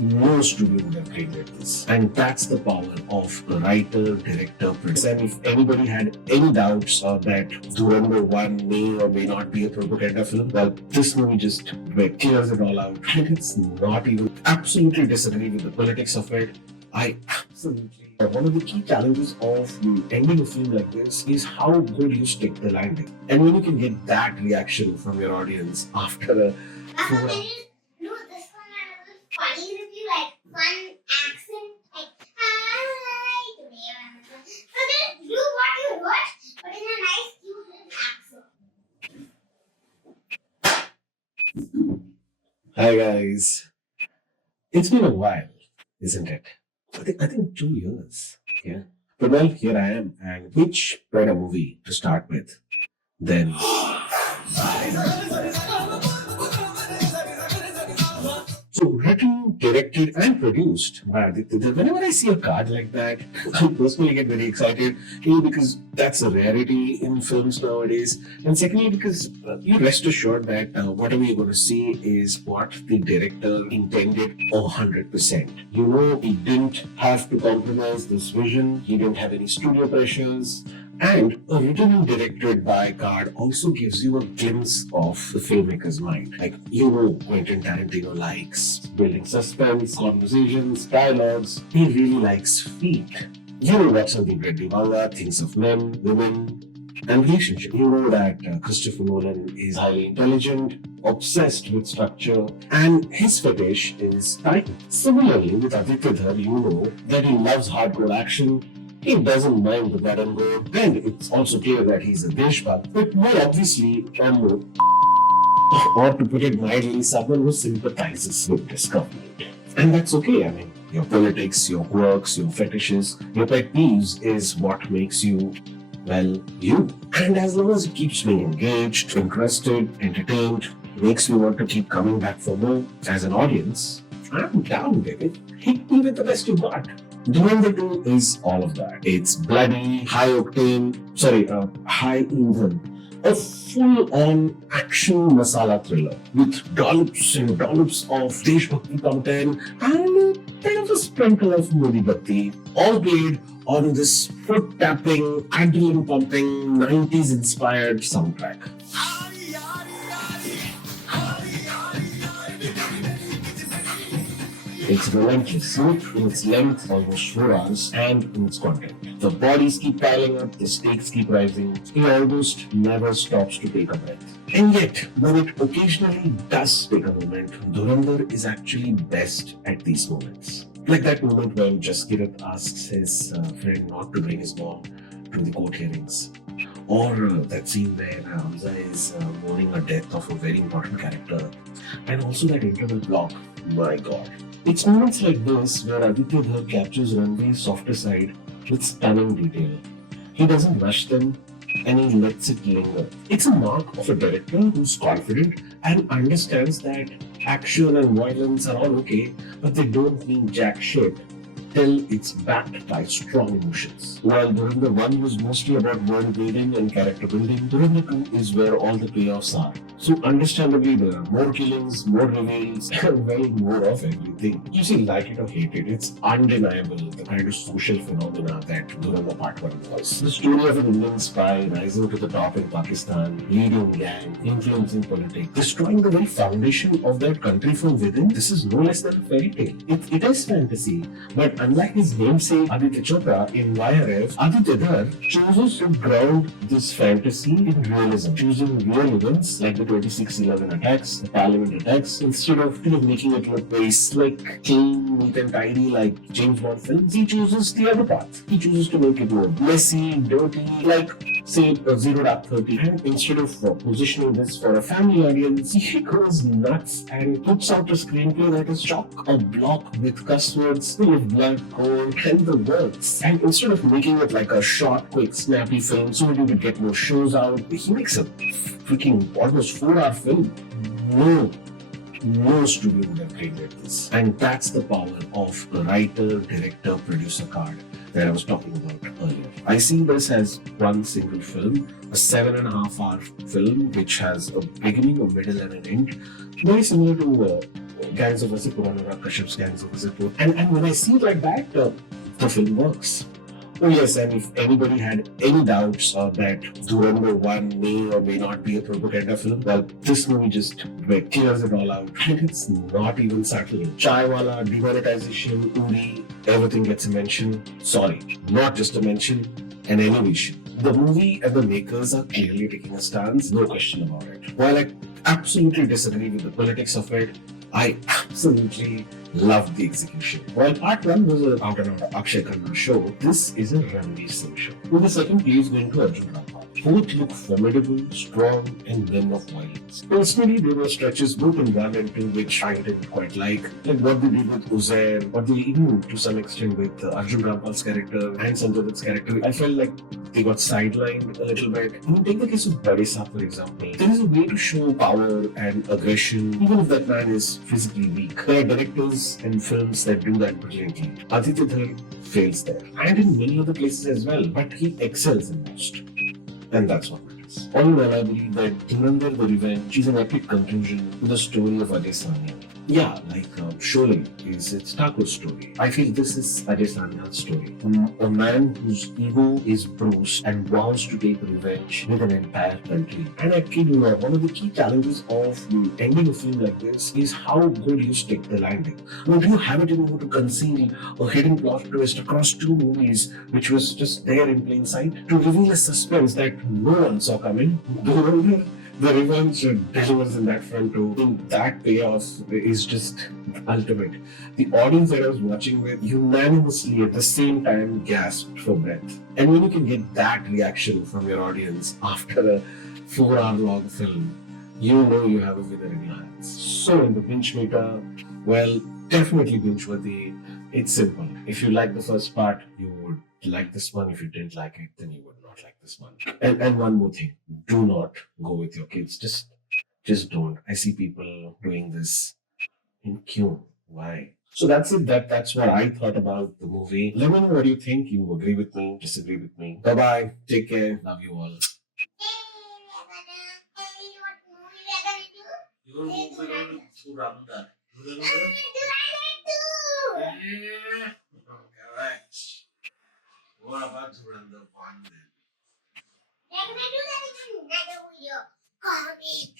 no studio would have created this. And that's the power of the writer, director, producer. And if anybody had any doubts that Dhurandhar 1 may or may not be a propaganda film, well, this movie just clears it all out. And it's not even absolutely disagree with the politics of it. I absolutely. One of the key challenges of ending a film like this is how good you stick the landing. And when you can get that reaction from your audience after a Can you do this one and a little funny review, like fun accent, like hi today. So just do what you wrote, but in a nice, cute little accent. Hi guys. It's been a while, isn't it? I think 2 years. Yeah. But well, here I am. And which better movie to start with than so written, directed, and produced by Aditya Dhar. Whenever I see a card like that, I personally get very excited. Because that's a rarity in films nowadays, and secondly, because you rest assured that whatever you're going to see is what the director intended 100%. You know, he didn't have to compromise this vision. He didn't have any studio pressures. And a written and directed by card also gives you a glimpse of the filmmaker's mind. Like, you know, Quentin Tarantino likes building suspense, conversations, dialogues. He really likes feet. You know what Sandeep Reddy Banga thinks of men, women, and relationships. You know that Christopher Nolan is highly intelligent, obsessed with structure, and his fetish is time. Similarly, with Aditya Dhar, you know that he loves hardcore action. He doesn't mind the blood and gore, and it's also clear that he's a Deshbhakt, but more obviously, or to put it mildly, someone who sympathizes with this government. And that's okay. I mean, your politics, your quirks, your fetishes, your pet peeves is what makes you, well, you. And as long as it keeps me engaged, interested, entertained, makes me want to keep coming back for more as an audience, I'm down with it. Hit me with the best you got. Dhurandhar 2 is all of that. It's bloody, high even. A full-on action masala thriller with dollops and dollops of Deshbhakti content and kind of a sprinkle of Modi Bhakti, all played on this foot-tapping, adrenaline-pumping, 90s-inspired soundtrack. It's relentless, in its length, almost 4 hours, and in its content. The bodies keep piling up, the stakes keep rising. It almost never stops to take a breath. And yet, when it occasionally does take a moment, Dhurandhar is actually best at these moments. Like that moment when Jaskirat asks his friend not to bring his mom to the court hearings. Or that scene where Hamza is mourning a death of a very important character. And also that interval block. My God. It's moments like this where Aditya Dhar captures Ranveer's softer side with stunning detail. He doesn't rush them and he lets it linger. It's a mark of a director who's confident and understands that action and violence are all okay, but they don't mean jack shit till it's backed by strong emotions. While Dhurandhar 1 was mostly about world building and character building, Dhurandhar 2 is where all the payoffs are. So understandably, there are more killings, more reveals, and well, more of everything. You see, like it or hate it, it's undeniable the kind of social phenomena that Dhurandhar Part 1 was. The story of an Indian spy rising to the top in Pakistan, leading gang, influencing politics, destroying the very foundation of that country from within. This is no less than a fairy tale. It is fantasy, but unlike his namesake Aditya Chopra in YRF, Aditya Dhar chooses to ground this fantasy in realism, choosing real events like the 26/11 attacks, the parliament attacks, instead of making it look very slick, clean, neat and tidy like James Bond films. He chooses the other path. He chooses to make it more messy, dirty, like say Zero Dark 30. And instead of positioning this for a family audience, he goes nuts and puts out a screenplay that is chock-a-block with cuss words, full of blood, gore, and the works. And instead of making it like a short, quick, snappy film so that you could get more shows out, he makes a freaking almost 4-hour film. No studio would have created this. And that's the power of the writer, director, producer card that I was talking about earlier. I see this as one single film, a 7.5-hour film which has a beginning, a middle, and an end. Very similar to Gangs of Wasseypur, Anurag Kashyap's Gangs of Wasseypur. And when I see it like that, the film works. Oh yes, and if anybody had any doubts that Dhurandhar 1 may or may not be a propaganda film, well, this movie just clears it all out. And it's not even subtle. Chaiwala, demonetization, Uri, everything gets a mention. Sorry, not just a mention, an elevation. The movie and the makers are clearly taking a stance, no question about it. While I absolutely disagree with the politics of it, I absolutely loved the execution. While part 1 was an out and out Akshay Khanna show, this is a Ranveer Singh show. In the second place, going to Arjun Rampal. Both look formidable, strong, and men of violence. Personally, there were stretches both in 1 and 2 which I didn't quite like what they did with Uzair, what they even to some extent with Arjun Rampal's character and Sanjay Dutt's character. I felt like they got sidelined a little bit. I mean, take the case of Bade Saab, for example. There is a way to show power and aggression, even if that man is physically weak. There are directors and films that do that brilliantly. Aditya Dhar fails there, and in many other places as well, but he excels in most. And that's what matters. All in all, I believe that Dhurandhar The Revenge is an epic conclusion to the story of Ajay Sanya. Yeah, like Sholay is its Thakur's story. I feel this is Ajay Sanya's story. A man whose ego is bruised and vows to take revenge with an entire country. And I kid you not, one of the key challenges of ending a film like this is how good you stick the landing. Now, do you have it in you to conceal a hidden plot twist across 2 movies which was just there in plain sight? To reveal a suspense that no one saw coming? The Revenge delivers in that front too. And that payoff is just ultimate. The audience that I was watching with unanimously at the same time gasped for breath. And when you can get that reaction from your audience after a 4-hour long film, you know you have a winner in your hands. So in the binge meter, well, definitely binge worthy. It's simple. If you like the first part, you would like this one. If you didn't like it, then you would not like this one. And one more thing, do not go with your kids. Just don't. I see people doing this in queue. Why? So that's it. That's what I thought about the movie. Let me know what you think. You agree with me, disagree with me. Bye bye. Take care. Love you all. Hey, we're gonna tell you what movie we're gonna do. Dhurandhar. Dhurandhar 2! Correct. What about Dhurandhar 1 then? We're gonna do that in another video. Comment.